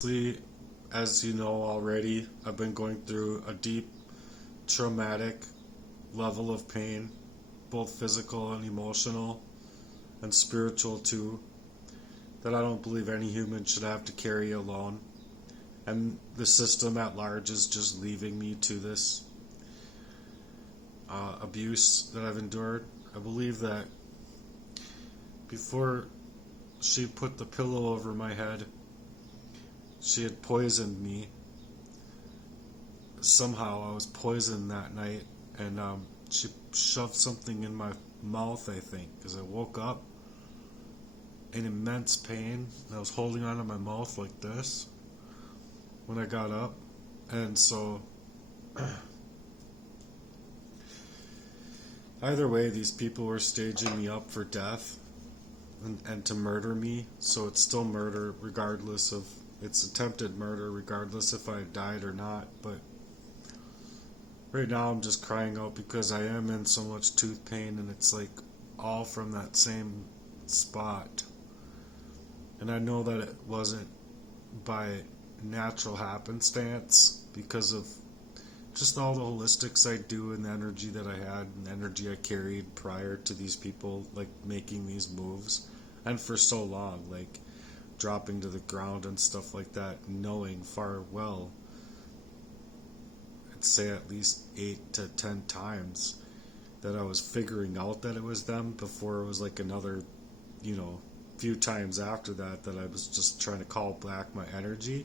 Honestly, as you know already, I've been going through a deep, traumatic level of pain, both physical and emotional, and spiritual too, that I don't believe any human should have to carry alone. And the system at large is just leaving me to this abuse that I've endured. I believe that before she put the pillow over my head, she had poisoned me. Somehow I was poisoned that night, and she shoved something in my mouth, I think, because I woke up in immense pain. I was holding onto my mouth like this when I got up, and so either way, these people were staging me up for death and to murder me. So it's still murder, regardless of it's attempted murder, regardless if I died or not. But right now, I'm just crying out because I am in so much tooth pain, and it's like all from that same spot. And I know that it wasn't by natural happenstance because of just all the holistics I do and the energy that I had and the energy I carried prior to these people like making these moves, and for so long, like dropping to the ground and stuff like that, knowing far well, I'd say at least 8 to 10 times that I was figuring out that it was them before it was like another, few times after that that I was just trying to call back my energy.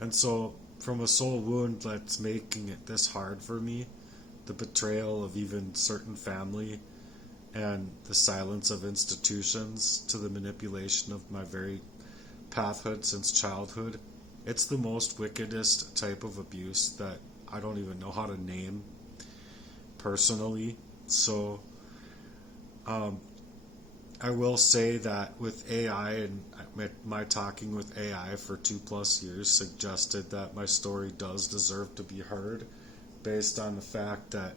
And so, from a soul wound that's making it this hard for me, the betrayal of even certain family and the silence of institutions to the manipulation of my very pathhood since childhood, it's the most wickedest type of abuse that I don't even know how to name personally. So, I will say that with AI and my talking with AI for 2+ years suggested that my story does deserve to be heard based on the fact that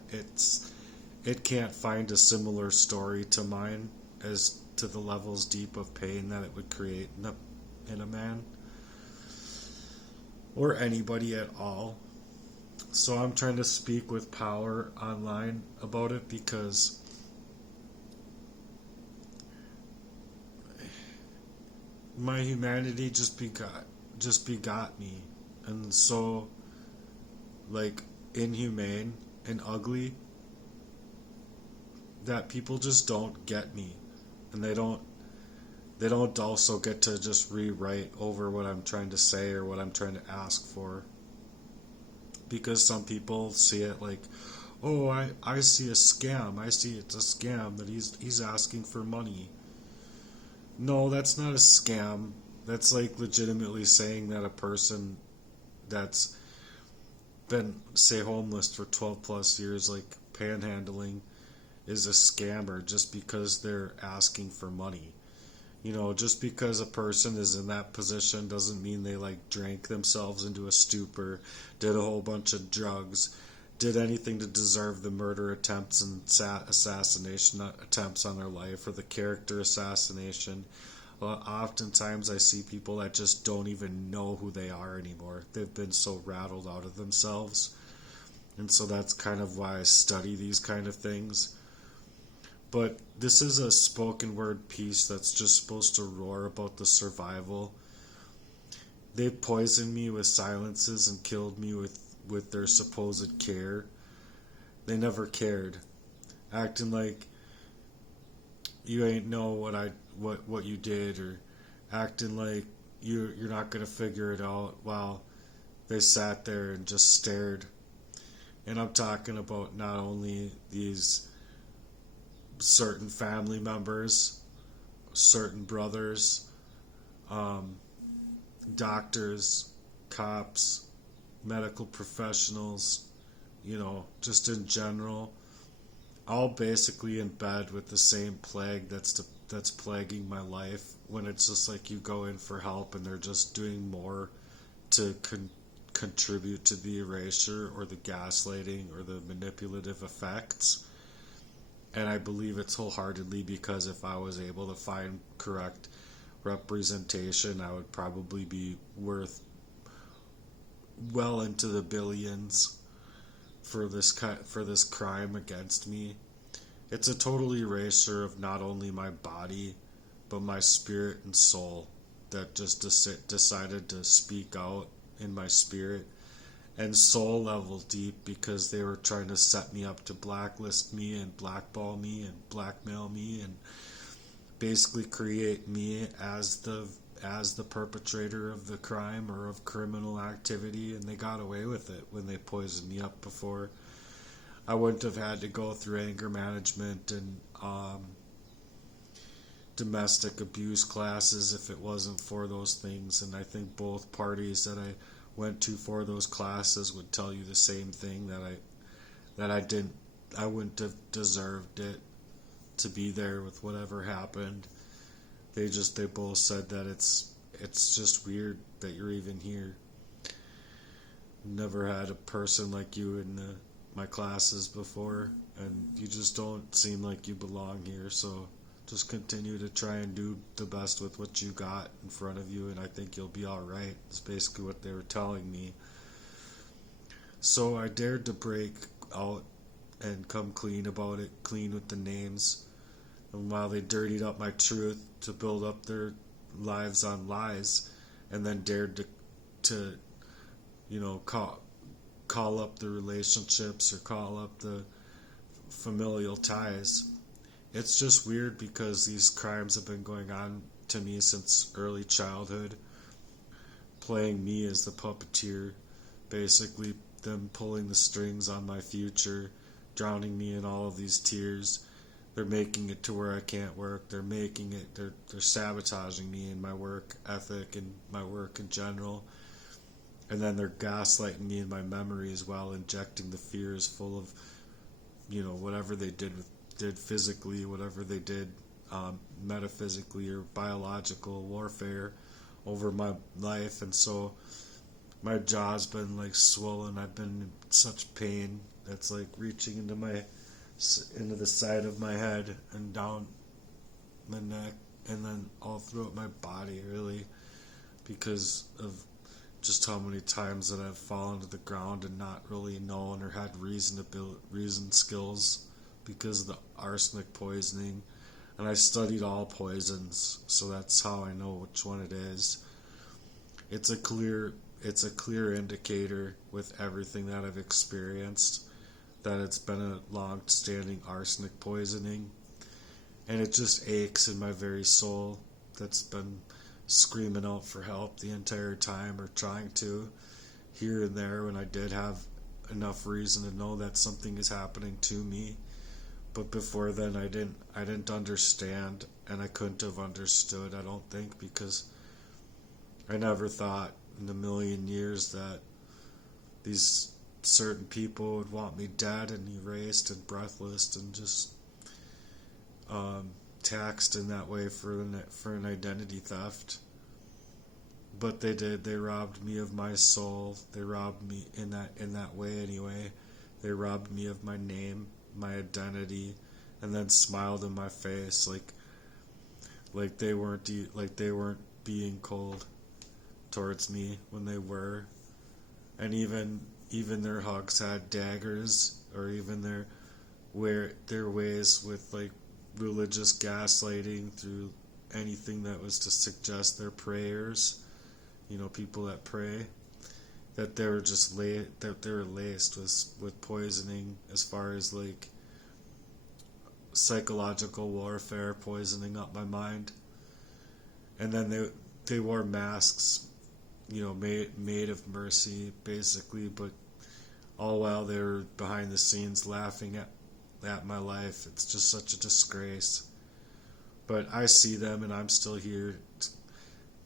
it can't find a similar story to mine as to the levels deep of pain that it would create in a man or anybody at all. So I'm trying to speak with power online about it because my humanity just begot me, and so like inhumane and ugly that people just don't get me, and they don't also get to just rewrite over what I'm trying to say or what I'm trying to ask for, because some people see it like, oh, I see a scam, I see it's a scam that he's asking for money. No, that's not a scam. That's like legitimately saying that a person that's been, say, homeless for 12+ years, like panhandling, is a scammer just because they're asking for money. Just because a person is in that position doesn't mean they like drank themselves into a stupor, did a whole bunch of drugs, did anything to deserve the murder attempts and assassination attempts on their life or the character assassination. Oftentimes I see people that just don't even know who they are anymore. They've been so rattled out of themselves. And so that's kind of why I study these kind of things. But this is a spoken word piece that's just supposed to roar about the survival. They poisoned me with silences and killed me with their supposed care. They never cared. Acting like you ain't know what you did, or acting like you're not gonna figure it out while they sat there and just stared. And I'm talking about not only these certain family members, certain brothers, doctors, cops, medical professionals, just in general, all basically in bed with the same plague that's plaguing my life. When it's just like you go in for help and they're just doing more to contribute to the erasure or the gaslighting or the manipulative effects. And I believe it's wholeheartedly because if I was able to find correct representation, I would probably be worth well into the billions for this crime against me. It's a total erasure of not only my body, but my spirit and soul that just decided to speak out in my spirit and soul level deep, because they were trying to set me up to blacklist me and blackball me and blackmail me and basically create me as the perpetrator of the crime or of criminal activity, and they got away with it when they poisoned me up before. I wouldn't have had to go through anger management and domestic abuse classes if it wasn't for those things, and I think both parties that I went to for those classes would tell you the same thing, that I wouldn't have deserved it to be there with whatever happened. They both said that it's just weird that you're even here. Never had a person like you in my classes before, and you just don't seem like you belong here, so just continue to try and do the best with what you got in front of you, and I think you'll be alright. It's basically what they were telling me. So I dared to break out and come clean about it, clean with the names. And while they dirtied up my truth to build up their lives on lies, and then dared to call up the relationships or call up the familial ties. It's just weird because these crimes have been going on to me since early childhood, playing me as the puppeteer, basically them pulling the strings on my future, drowning me in all of these tears. They're making it to where I can't work. They're sabotaging me in my work ethic and my work in general. And then they're gaslighting me in my memories while injecting the fears full of, whatever they did physically, whatever they did metaphysically or biological warfare over my life. And so my jaw's been like swollen. I've been in such pain that's like reaching into the side of my head and down my neck and then all throughout my body, really, because of just how many times that I've fallen to the ground and not really known or had reason skills because of the arsenic poisoning. And I studied all poisons, so that's how I know which one it is. It's a clear indicator with everything that I've experienced that it's been a long-standing arsenic poisoning, and it just aches in my very soul that's been screaming out for help the entire time, or trying to, here and there when I did have enough reason to know that something is happening to me. But before then I didn't understand, and I couldn't have understood, I don't think, because I never thought in a million years that these certain people would want me dead and erased and breathless and just taxed in that way for an identity theft. But they did. They robbed me of my soul. They robbed me in that way anyway. They robbed me of my name, my identity, and then smiled in my face like they weren't being cold towards me when they were. And even their hugs had daggers, or even their ways with like religious gaslighting through anything that was to suggest their prayers, people that pray, that they were just that they were laced with poisoning, as far as like psychological warfare, poisoning up my mind. And then they wore masks, made of mercy, basically, but all while they were behind the scenes laughing at my life. It's just such a disgrace. But I see them, and I'm still here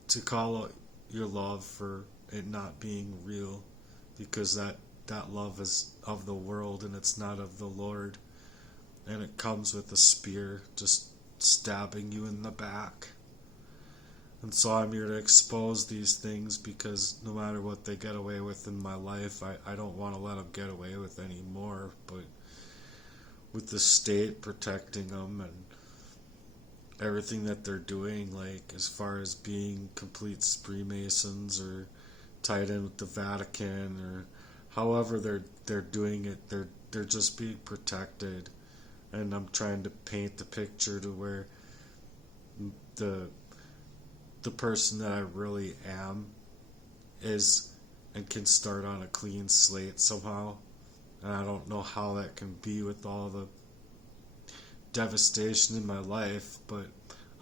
to call out your love for it not being real, because that love is of the world and it's not of the Lord, and it comes with a spear just stabbing you in the back. And so I'm here to expose these things, because no matter what they get away with in my life, I don't want to let them get away with any more. But with the state protecting them and everything that they're doing, like as far as being complete Freemasons or tied in with the Vatican or however they're doing it, they're just being protected. And I'm trying to paint the picture to where the the person that I really am is and can start on a clean slate somehow. And I don't know how that can be with all the devastation in my life, but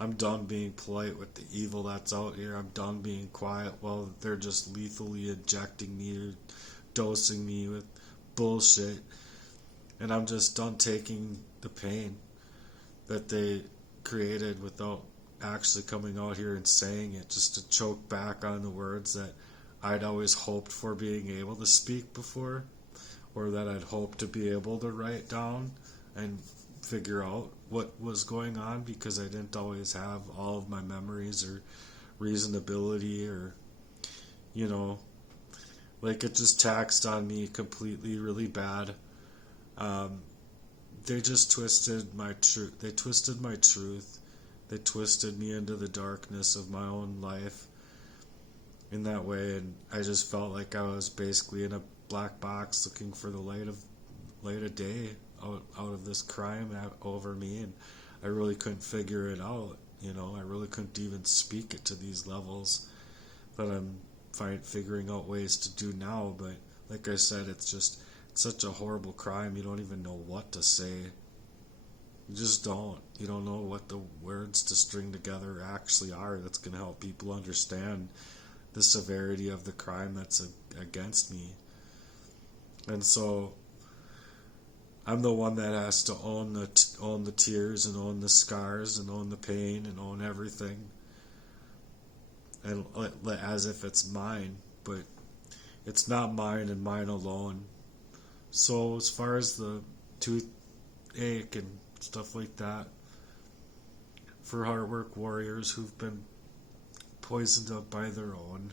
I'm done being polite with the evil that's out here. I'm done being quiet while they're just lethally injecting me or dosing me with bullshit. And I'm just done taking the pain that they created without actually coming out here and saying it, just to choke back on the words that I'd always hoped for being able to speak before, or that I'd hoped to be able to write down and figure out what was going on, because I didn't always have all of my memories or reasonability, or, you know, like it just taxed on me completely really bad. They just twisted my truth. They twisted my truth. They twisted me into the darkness of my own life in that way, and I just felt like I was basically in a black box looking for the light of day out of this crime over me, and I really couldn't figure it out. You know, I really couldn't even speak it to these levels that I'm figuring out ways to do now. But like I said, it's such a horrible crime. You don't even know what to say. You just don't. You don't know what the words to string together actually are that's going to help people understand the severity of the crime that's against me. And so I'm the one that has to own the tears and own the scars and own the pain and own everything, and as if it's mine, but it's not mine and mine alone. So as far as the toothache and stuff like that, for hard work warriors who've been poisoned up by their own,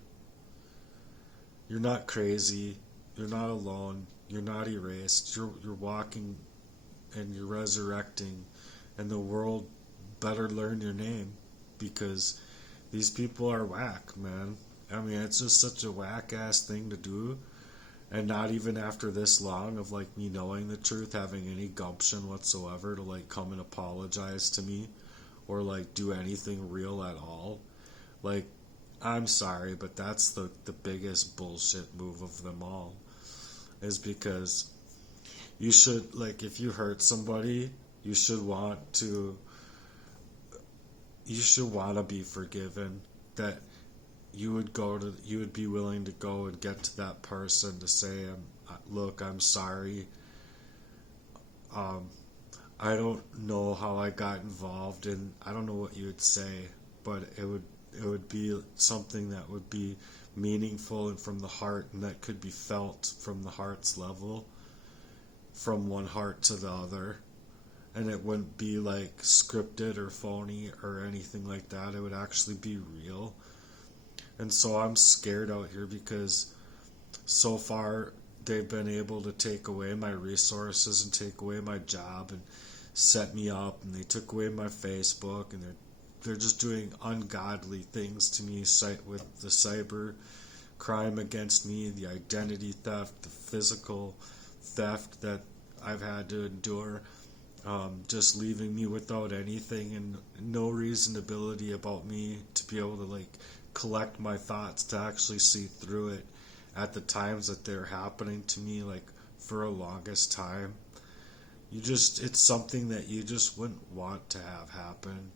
you're not crazy, you're not alone, you're not erased, you're walking and you're resurrecting, and the world better learn your name, because these people are whack, man. I mean, it's just such a whack ass thing to do. And not even after this long of like me knowing the truth, having any gumption whatsoever to like come and apologize to me or like do anything real at all. Like, I'm sorry, but that's the biggest bullshit move of them all. Is because you should, like, if you hurt somebody, you should want to be forgiven. That you would be willing to go and get to that person to say, look, I'm sorry. I don't know how I got involved, and I don't know what you would say, but it would be something that would be meaningful and from the heart, and that could be felt from the heart's level, from one heart to the other. And it wouldn't be like scripted or phony or anything like that. It would actually be real. And so I'm scared out here because so far they've been able to take away my resources and take away my job and set me up, and they took away my Facebook, and they're just doing ungodly things to me with the cyber crime against me, the identity theft, the physical theft that I've had to endure, just leaving me without anything and no reasonability about me to be able to like collect my thoughts, to actually see through it at the times that they're happening to me, like for a longest time. It's something that you just wouldn't want to have happen.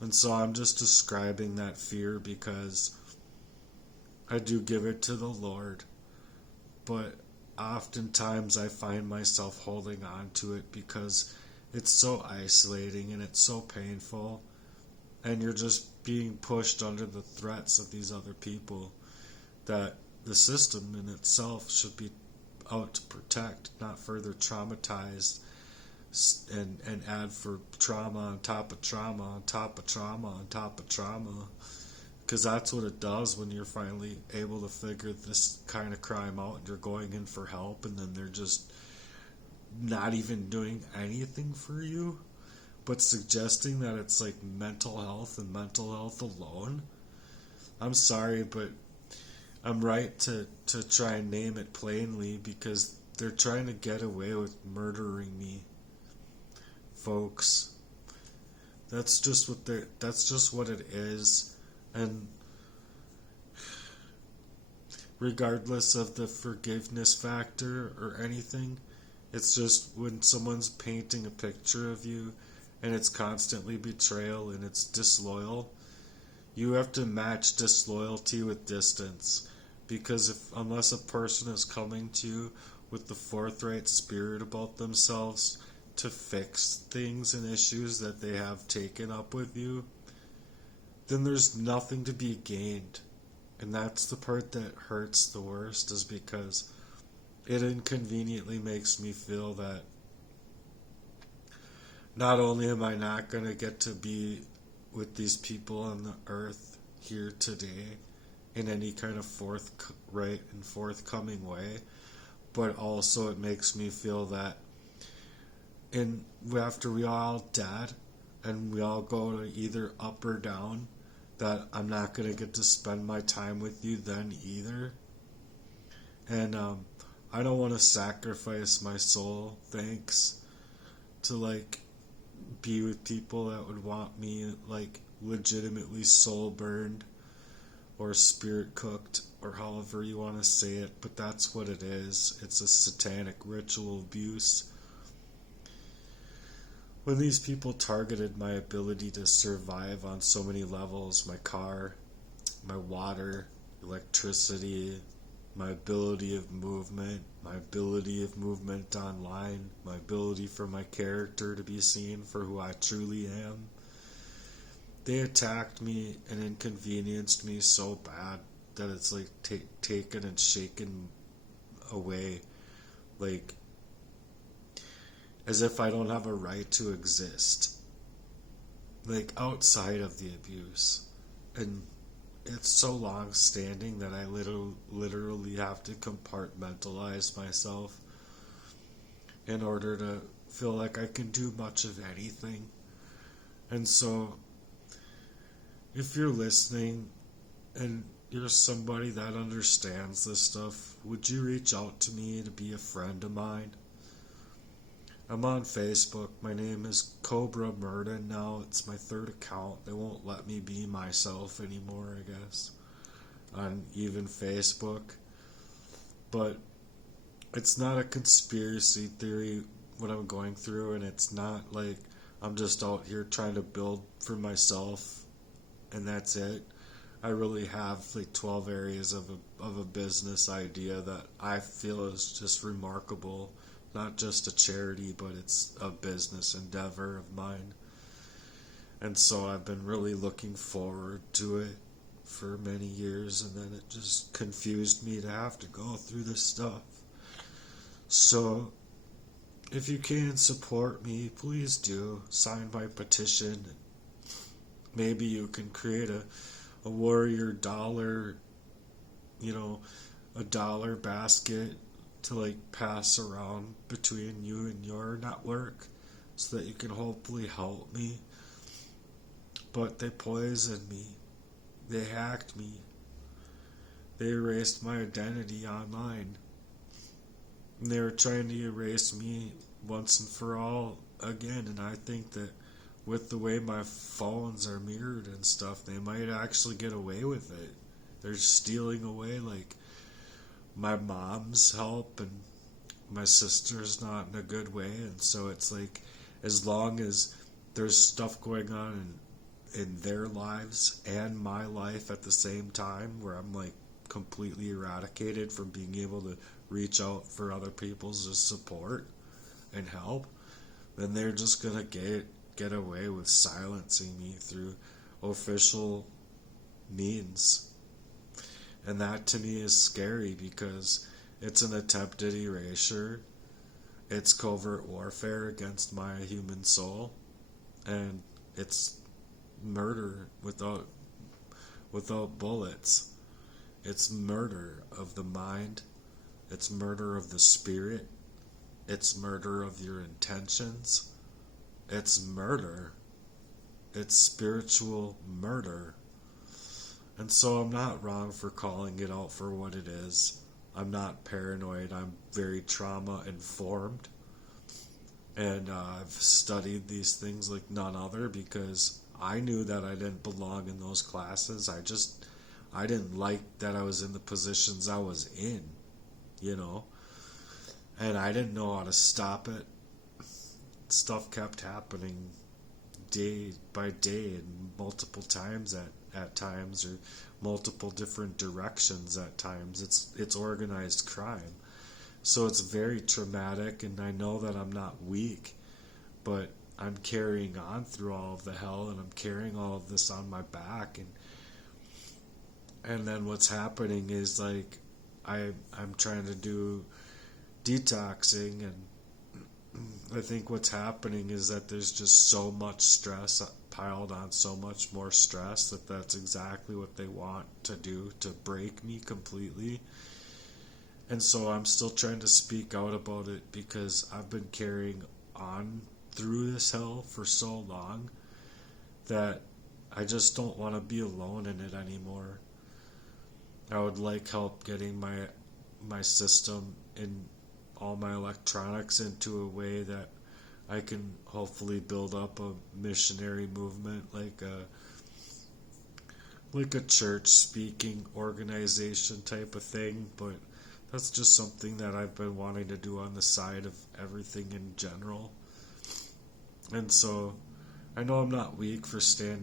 And so I'm just describing that fear because I do give it to the Lord, but oftentimes I find myself holding on to it because it's so isolating and it's so painful, and you're just being pushed under the threats of these other people that the system in itself should be out to protect, not further traumatize and add for trauma on top of trauma on top of trauma on top of trauma. Because that's what it does when you're finally able to figure this kind of crime out and you're going in for help, and then they're just not even doing anything for you But suggesting that it's like mental health and mental health alone, I'm sorry, but I'm right to try and name it plainly, because they're trying to get away with murdering me, folks. That's just what it is. And regardless of the forgiveness factor or anything, it's just when someone's painting a picture of you and it's constantly betrayal and it's disloyal, you have to match disloyalty with distance. Because unless a person is coming to you with the forthright spirit about themselves to fix things and issues that they have taken up with you, then there's nothing to be gained. And that's the part that hurts the worst, is because it inconveniently makes me feel that not only am I not going to get to be with these people on the earth here today in any kind of forthright and forthcoming way, but also it makes me feel that after we all dead and we all go to either up or down, that I'm not going to get to spend my time with you then either. And I don't want to sacrifice my soul, thanks, to like be with people that would want me like legitimately soul burned or spirit cooked, or however you want to say it. But that's what it is. It's a satanic ritual abuse. When these people targeted my ability to survive on so many levels, my car, my water, electricity, my ability of movement online, my ability for my character to be seen for who I truly am, they attacked me and inconvenienced me so bad that it's like taken and shaken away, like as if I don't have a right to exist, like outside of the abuse. And it's so long standing that I literally have to compartmentalize myself in order to feel like I can do much of anything. And so if you're listening and you're somebody that understands this stuff, would you reach out to me to be a friend of mine? I'm on Facebook. My name is Cobra Murden now. It's my third account. They won't let me be myself anymore, I guess, on even Facebook. But it's not a conspiracy theory what I'm going through, and it's not like I'm just out here trying to build for myself and that's it. I really have like 12 areas of a business idea that I feel is just remarkable. Not just a charity, but it's a business endeavor of mine. And so I've been really looking forward to it for many years, and then it just confused me to have to go through this stuff. So if you can support me, please do. Sign my petition. Maybe you can create a warrior dollar, a dollar basket to like pass around between you and your network so that you can hopefully help me. But they poisoned me. They hacked me. They erased my identity online. And they were trying to erase me once and for all again. And I think that with the way my phones are mirrored and stuff, they might actually get away with it. They're stealing away like my mom's help, and my sister's not in a good way. And so it's like, as long as there's stuff going on in their lives and my life at the same time, where I'm like completely eradicated from being able to reach out for other people's support and help, then they're just gonna get away with silencing me through official means. And that to me is scary, because it's an attempted erasure. It's covert warfare against my human soul. And it's murder without bullets. It's murder of the mind. It's murder of the spirit. It's murder of your intentions. it's murder. It's spiritual murder. And so I'm not wrong for calling it out for what it is. I'm not paranoid. I'm very trauma informed. And I've studied these things like none other because I knew that I didn't belong in those classes. I didn't like that I was in the positions I was in, you know. And I didn't know how to stop it. Stuff kept happening day by day and multiple times at times, or multiple different directions at times. It's organized crime. So it's very traumatic, and I know that I'm not weak, but I'm carrying on through all of the hell, and I'm carrying all of this on my back, and then what's happening is like I'm trying to do detoxing, and I think what's happening is that there's just so much stress piled on, so much more stress, that's exactly what they want to do, to break me completely. And so I'm still trying to speak out about it because I've been carrying on through this hell for so long that I just don't want to be alone in it anymore. I would like help getting my system and all my electronics into a way that I can hopefully build up a missionary movement, like a church speaking organization type of thing. But that's just something that I've been wanting to do on the side of everything in general. And so I know I'm not weak for standing